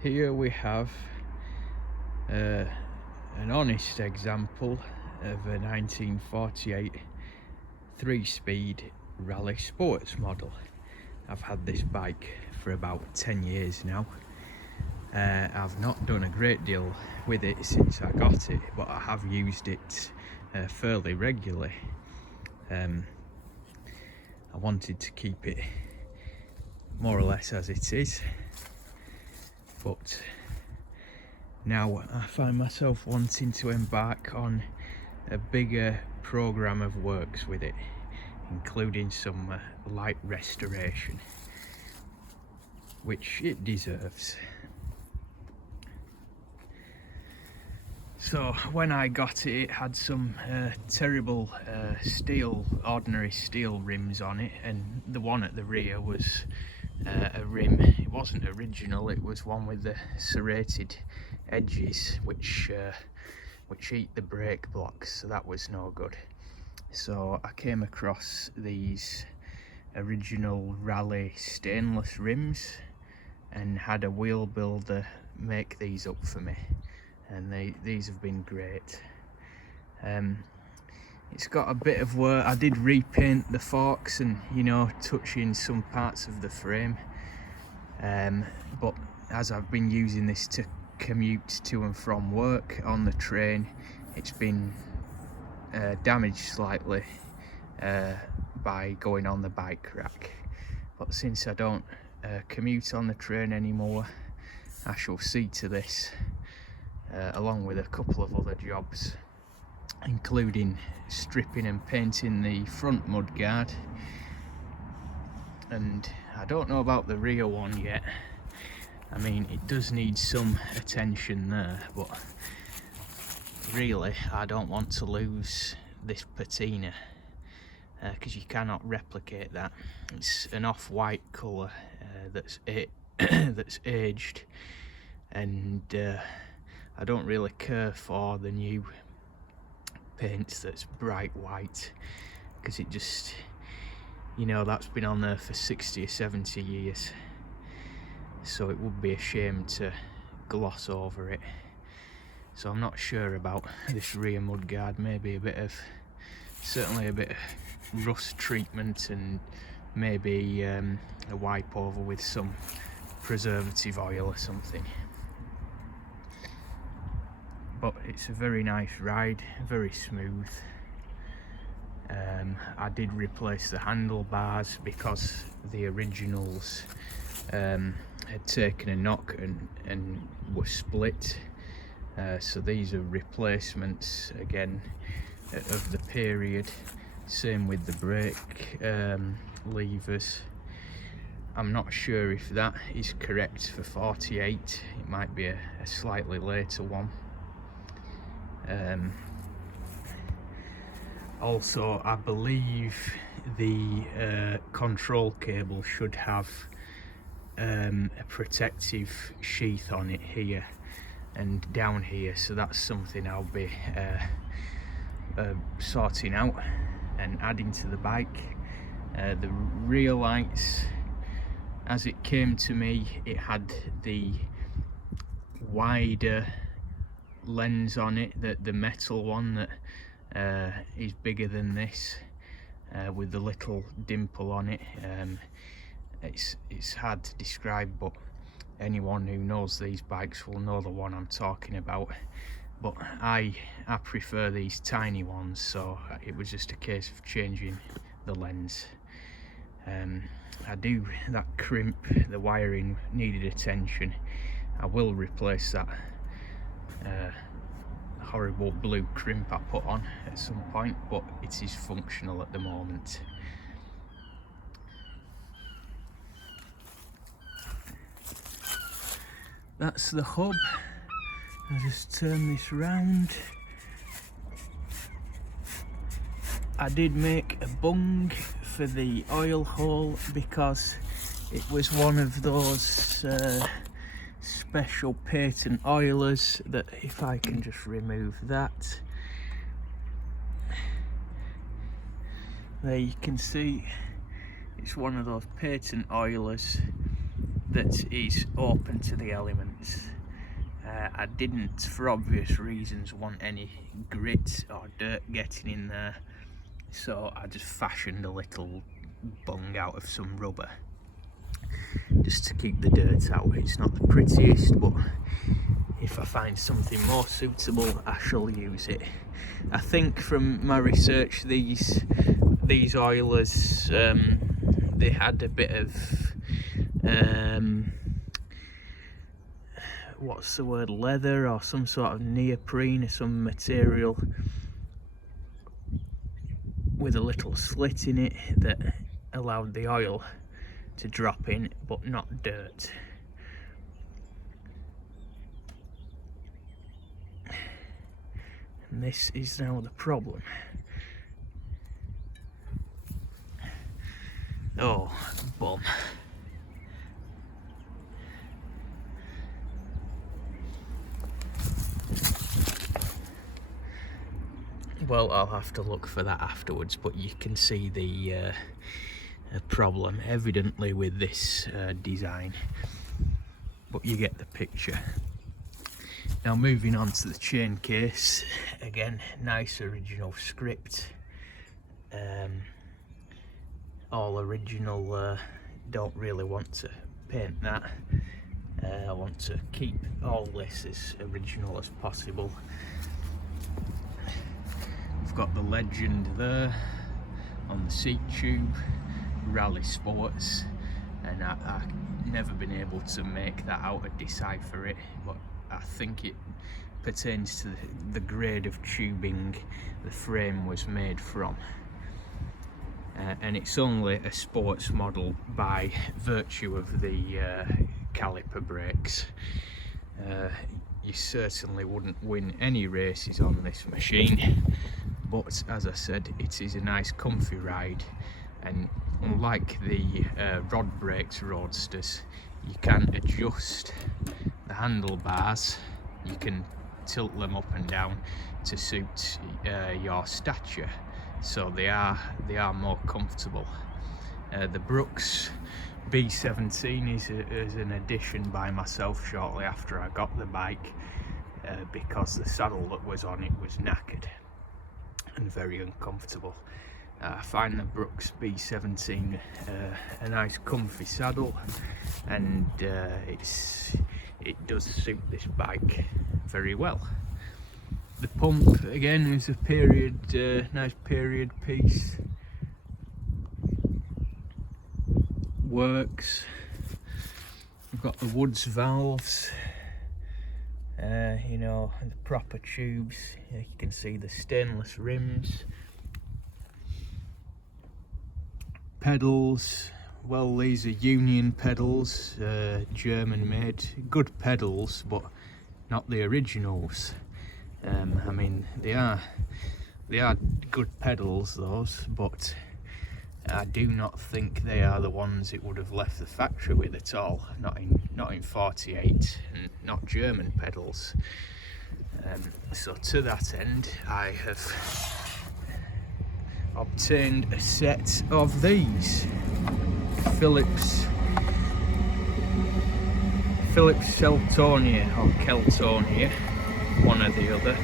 Here we have an honest example of a 1948 3-speed Raleigh Sports Model. I've had this bike for about 10 years now. I've not done a great deal with it since I got it, but I have used it fairly regularly. I wanted to keep it more or less as it is, but now I find myself wanting to embark on a bigger program of works with it, including some light restoration, which it deserves. So when I got it, it had some terrible ordinary steel rims on it, and the one at the rear was a rim. It wasn't original, it was one with the serrated edges which eat the brake blocks, so that was no good. So I came across these original Raleigh stainless rims and had a wheel builder make these up for me, and these have been great. It's got a bit of work. I did repaint the forks and, touch in some parts of the frame, but as I've been using this to commute to and from work on the train, it's been damaged slightly by going on the bike rack. But since I don't commute on the train anymore, I shall see to this, along with a couple of other jobs, including stripping and painting the front mudguard, and I don't know about the rear one yet. I mean, it does need some attention there, but really I don't want to lose this patina, because you cannot replicate that. It's an off-white colour that's aged, and I don't really care for the new paints that's bright white, because it just, that's been on there for 60 or 70 years, so it would be a shame to gloss over it. So I'm not sure about this rear mudguard. Maybe certainly a bit of rust treatment, and maybe a wipe over with some preservative oil or something. But it's a very nice ride, very smooth. I did replace the handlebars because the originals had taken a knock and were split. So these are replacements again of the period. Same with the brake levers. I'm not sure if that is correct for 48. It might be a slightly later one. Also, I believe the control cable should have a protective sheath on it here and down here, so that's something I'll be sorting out and adding to the bike. The rear lights, as it came to me, it had the wider lens on it, the metal one that is bigger than this, with the little dimple on it. It's hard to describe, but anyone who knows these bikes will know the one I'm talking about. But I prefer these tiny ones, so it was just a case of changing the lens. That crimp, the wiring needed attention. I will replace that horrible blue crimp I put on at some point, but it is functional at the moment. That's the hub. I'll just turn this round. I did make a bung for the oil hole because it was one of those special patent oilers that, if I can just remove that, there you can see it's one of those patent oilers that is open to the elements. I didn't, for obvious reasons, want any grit or dirt getting in there, so I just fashioned a little bung out of some rubber just to keep the dirt out. It's not the prettiest, but if I find something more suitable, I shall use it. I think from my research, these oilers, they had a bit of what's the word, leather or some sort of neoprene or some material with a little slit in it that allowed the oil to drop in, but not dirt. And this is now the problem. Oh, bum. Well, I'll have to look for that afterwards, but you can see the problem evidently with this design, but you get the picture. Now moving on to the chain case, again, nice original script, all original. Don't really want to paint that. I want to keep all this as original as possible. I've got the legend there on the seat tube, Raleigh Sports, and I've never been able to make that out or decipher it, but I think it pertains to the grade of tubing the frame was made from. And it's only a sports model by virtue of the caliper brakes. You certainly wouldn't win any races on this machine, but as I said, it is a nice comfy ride, and unlike the rod brakes roadsters, you can adjust the handlebars. You can tilt them up and down to suit your stature, so they are more comfortable. The Brooks B17 is an addition by myself shortly after I got the bike, because the saddle that was on it was knackered and very uncomfortable. I find the Brooks B17 a nice comfy saddle, and it does suit this bike very well. The pump again is a nice period piece. Works. We've got the Woods valves, you know, the proper tubes. You can see the stainless rims. Pedals, well, these are Union pedals, German made. Good pedals, but not the originals. I mean, they are good pedals, those, but I do not think they are the ones it would have left the factory with at all. Not in 48, and not German pedals. So to that end, I have obtained a set of these Phillips Seltonia or Keltonia, one or the other,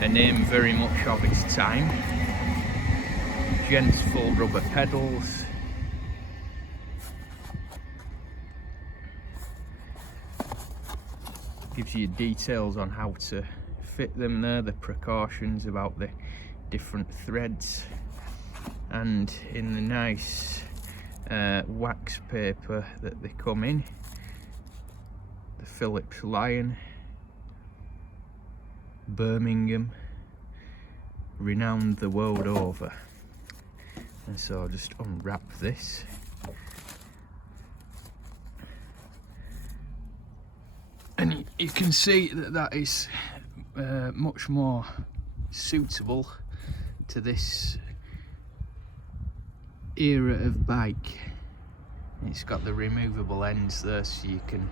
a name very much of its time. Gents full rubber pedals, gives you details on how to fit them there, the precautions about the different threads, and in the nice wax paper that they come in, the Phillips Lion, Birmingham, renowned the world over. And so I'll just unwrap this. And you can see that is much more suitable to this era of bike. It's got the removable ends there, so you can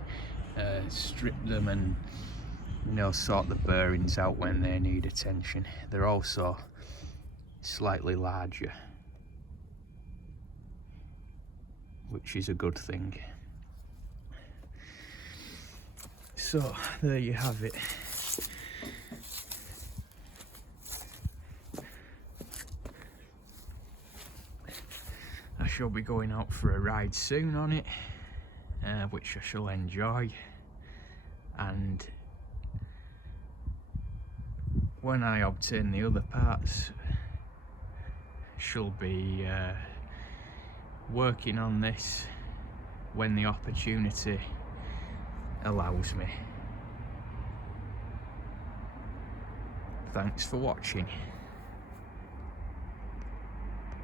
strip them and, you know, sort the bearings out when they need attention. They're also slightly larger, which is a good thing. So there you have it. I shall be going out for a ride soon on it, which I shall enjoy, and when I obtain the other parts, shall be working on this when the opportunity allows me. Thanks for watching.